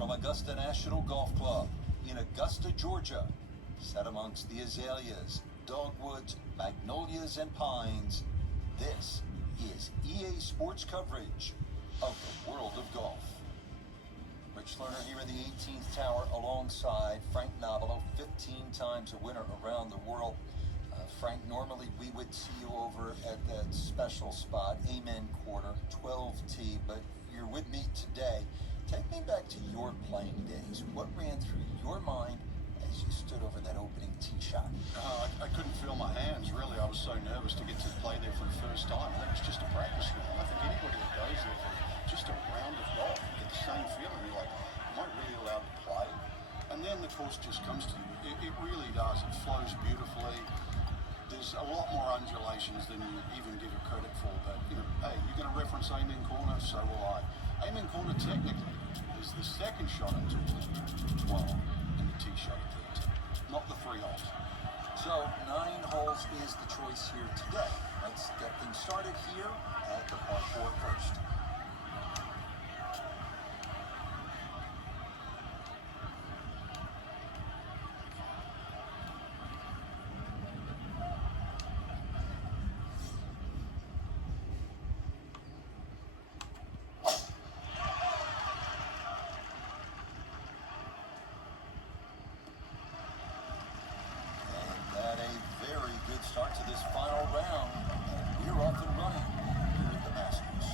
From Augusta National Golf Club in Augusta, Georgia, set amongst the azaleas, dogwoods, magnolias, and pines, this is EA Sports coverage of the world of golf. Rich Lerner here in the 18th tower alongside Frank Nobilo, 15 times a winner around the world. Frank, normally we would see you over at that special spot, Amen Quarter, 12T, but you're with me today. Take me back to your playing days. What ran through your mind as you stood over that opening tee shot? I couldn't feel my hands, really. I was so nervous to get to play there for the first time. That was just a practice round. I think anybody that goes there for just a round of golf, you get the same feeling. You're like, am I really allowed to play? And then the course just comes to you. It really does. It flows beautifully. There's a lot more undulations than you even give it credit for. But, hey, you're going to reference Amen Corner, so will I. Amen Corner, technically, is the second shot at 12 and the tee shot at 13, not the 3 holes. So 9 holes is the choice here today. Let's get things started here at the par 4 first. Start to this final round, and we're off and running here at the Masters.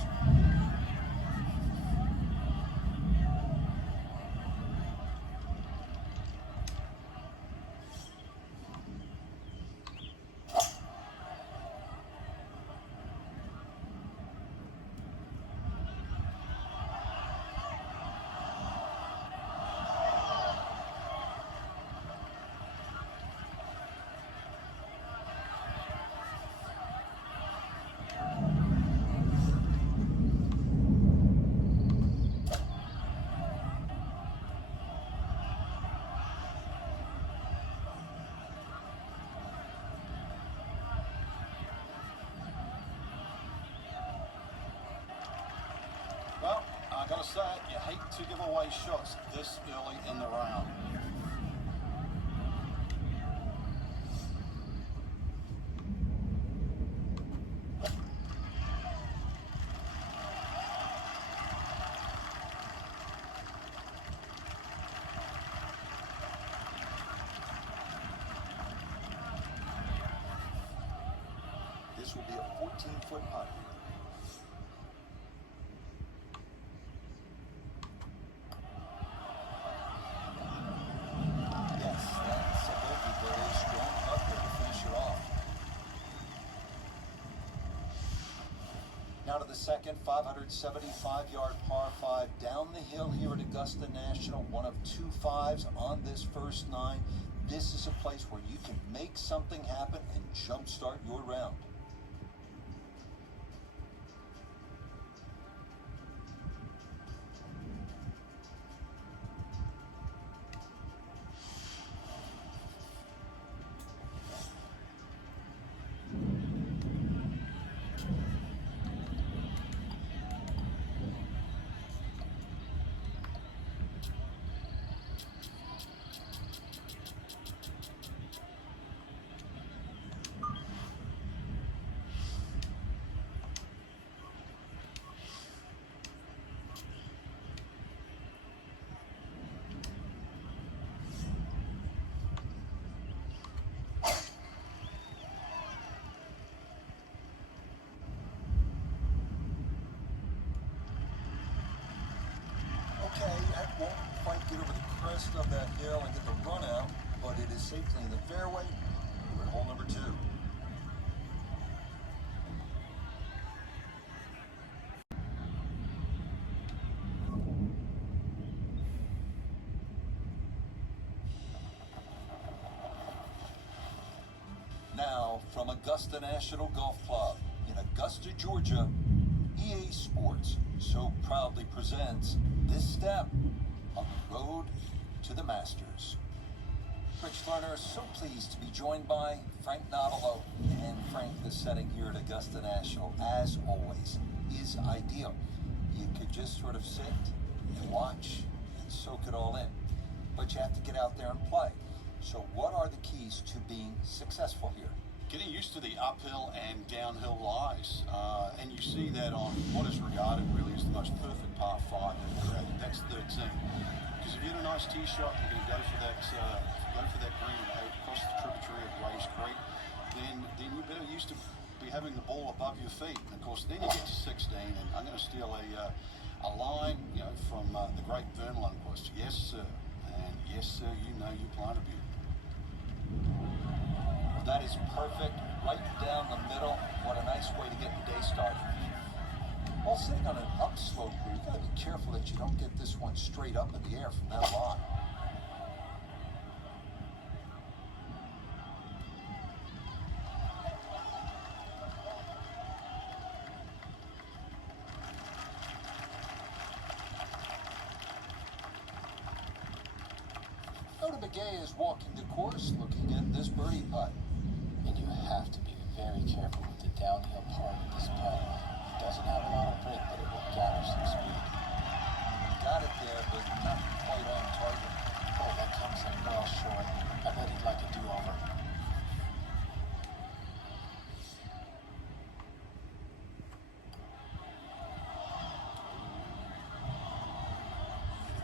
Well, I gotta say, you hate to give away shots this early in the round. This will be a 14-foot putt. Now to the second 575-yard par 5 down the hill here at Augusta National. One of 2 5s on this first 9. This is a place where you can make something happen and jumpstart your round. That won't quite get over the crest of that hill and get the run out, but it is safely in the fairway. We're at hole number 2. Now, from Augusta National Golf Club in Augusta, Georgia, EA Sports so proudly presents this step on the road to the Masters. Rich Lerner is so pleased to be joined by Frank Nobilo. And Frank, the setting here at Augusta National, as always, is ideal. You could just sort of sit and watch and soak it all in. But you have to get out there and play. So what are the keys to being successful here? Getting used to the uphill and downhill lies. And you see that on what is regarded really as the most perfect par 5 ever created. That's 13. Because if you hit a nice tee shot, you're going to go for that green across the tributary of Race Creek, then you're better used to be having the ball above your feet. And of course, then you get to 16, and I'm going to steal a line, from the great Vern Lundquist. Yes, sir. And yes, sir, you know you plant a beauty. Well, that is perfect, right down the middle. What a nice way to get the day started. While sitting on an upslope here, you gotta be careful that you don't get this one straight up in the air from that line. PGA is walking the course, looking at this birdie putt. And you have to be very careful with the downhill part of this putt. It doesn't have a lot of break, but it will gather some speed. Got it there, but not quite on target. Oh, that comes in well short. I bet he'd like a do-over.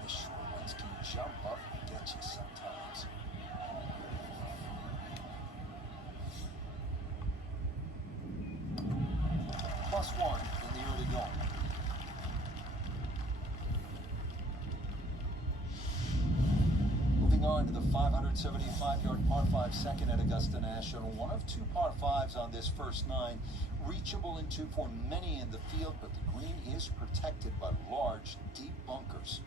The short ones can jump up and get you sometimes. +1 in the early going. Moving on to the 575-yard par 5 second at Augusta National. One of two par 5s on this first 9. Reachable into for many in the field, but the green is protected by large, deep bunkers.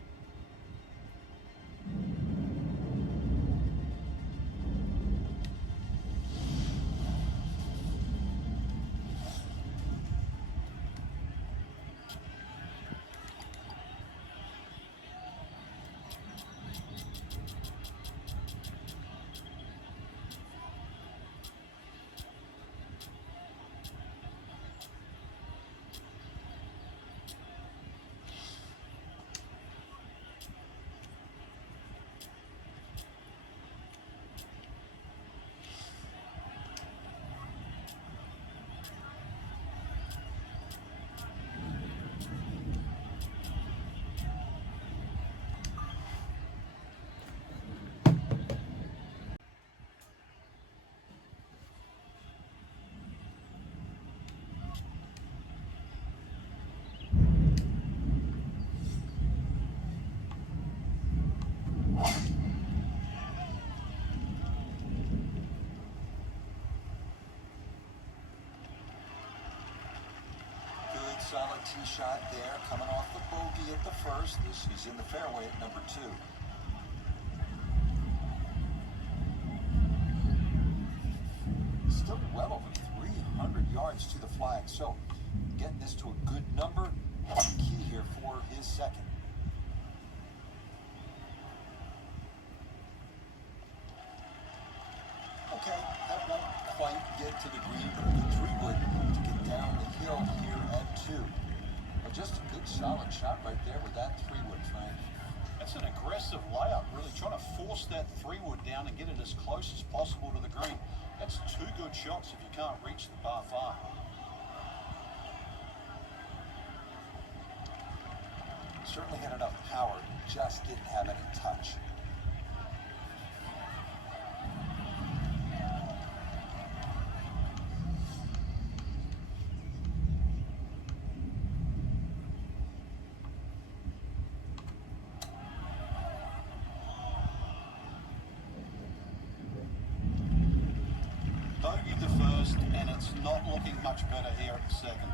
Solid tee shot there, coming off the bogey at the first. He's in the fairway at number 2. Still well over 300 yards to the flag, so getting this to a good number, key here for his second. Okay, that won't quite get to the green, but a good 3-wood to get down the hill here at 2. Well, just a good solid shot right there with that 3-wood, Frank. That's an aggressive layup, really trying to force that 3-wood down and get it as close as possible to the green. That's 2 good shots if you can't reach the par 5. Certainly had enough power, just didn't have any touch. Bogey the first, and it's not looking much better here at the second.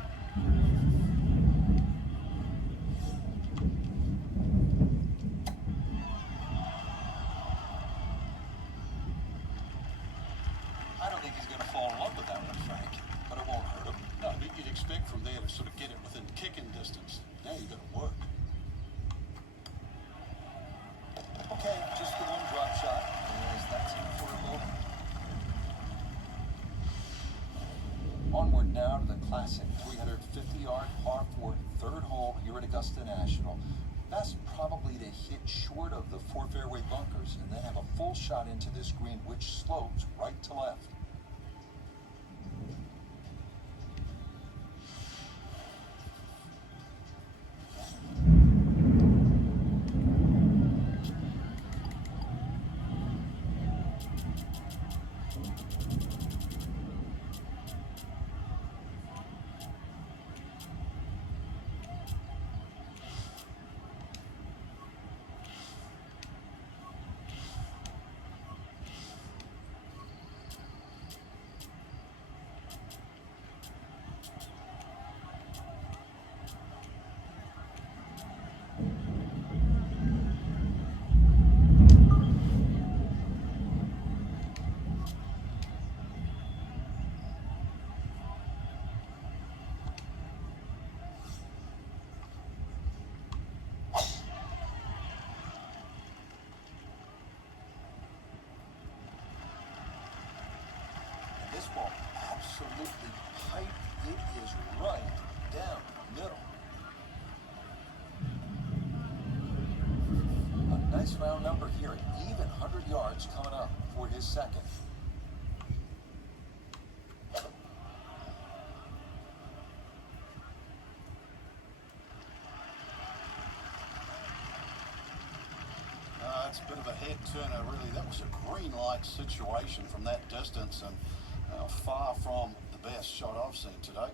I don't think he's going to fall in love with that one, Frank, but it won't hurt him. No, but you'd expect from there to sort of get it within kicking distance. Now you've got to work. Okay, just the one drop shot. Otherwise, that's in for a bogey. Onward now to the classic 350-yard par 4 third hole here at Augusta National. Best probably to hit short of the 4 fairway bunkers and then have a full shot into this green, which slopes right to left. This ball absolutely piped. It is right down the middle. A nice round number here, an even 100 yards coming up for his second. It's a bit of a head turner, really. That was a green light situation from that distance, and far from the best shot I've seen today.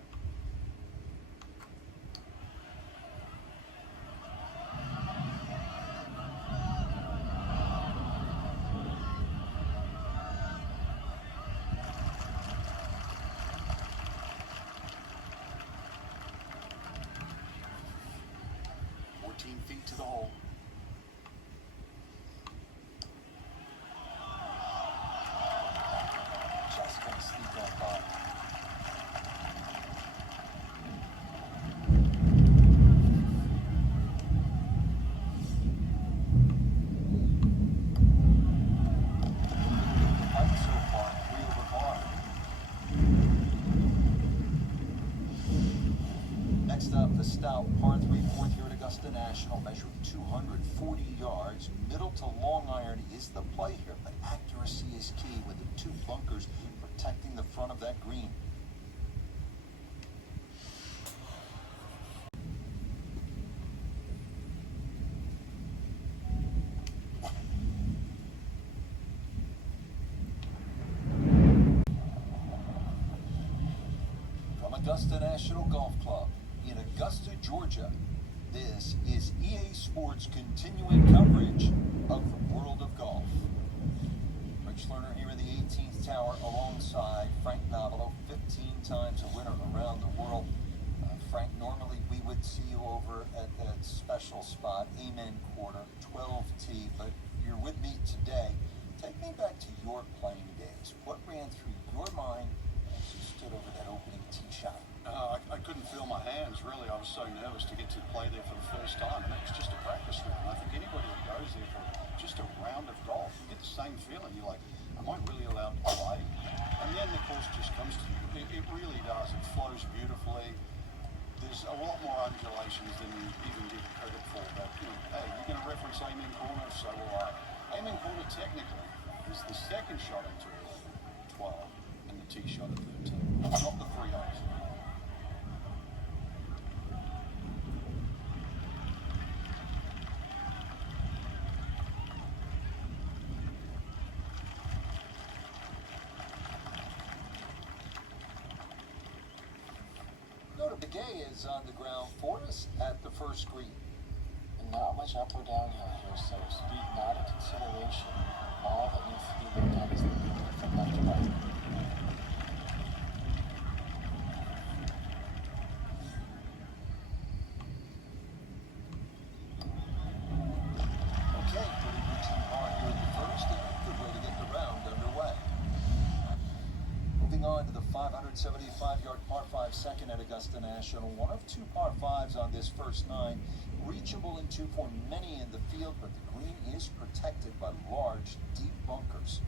Feet to the hole. Just gonna sneak that by. Pipe so far, 3 over par. Next up, the stout par 3 fourth here at Augusta National, measuring 240 yards. Middle to long iron is the play here, but accuracy is key with the 2 bunkers protecting the front of that green. From Augusta National Golf Club in Augusta, Georgia, this is EA Sports continuing coverage of the world of golf. Rich Lerner here in the 18th tower alongside Frank Nobilo, 15 times a winner around the world. Frank, normally we would see you over at that special spot, Amen Quarter, 12T, but you're with me today. Take me back to your playing days. What ran through your mind as you stood over that opening tee shot? I couldn't feel my hands, really. I was so nervous to get to play there for the first time, and it was just a practice round. I think anybody that goes there for just a round of golf, you get the same feeling. You're like, am I really allowed to play? And then the course just comes to you. It really does. It flows beautifully. There's a lot more undulations than you even give credit for. But, hey, you're going to reference Amen Corner, so will I. Amen Corner, technically, is the second shot at 12 and the tee shot at 13. Not the 3 holes. PGA is on the ground for us at the first green. And not much up or downhill here, so speed not a consideration. All that needs to be looked at is the movement from left to right. Okay, pretty routine par here at the first, and a good way to get the round underway. Moving on to the 575-yard par 5 second at Augusta National. One of 2 par 5s on this first 9. Reachable in 2 for many in the field, but the green is protected by large, deep bunkers.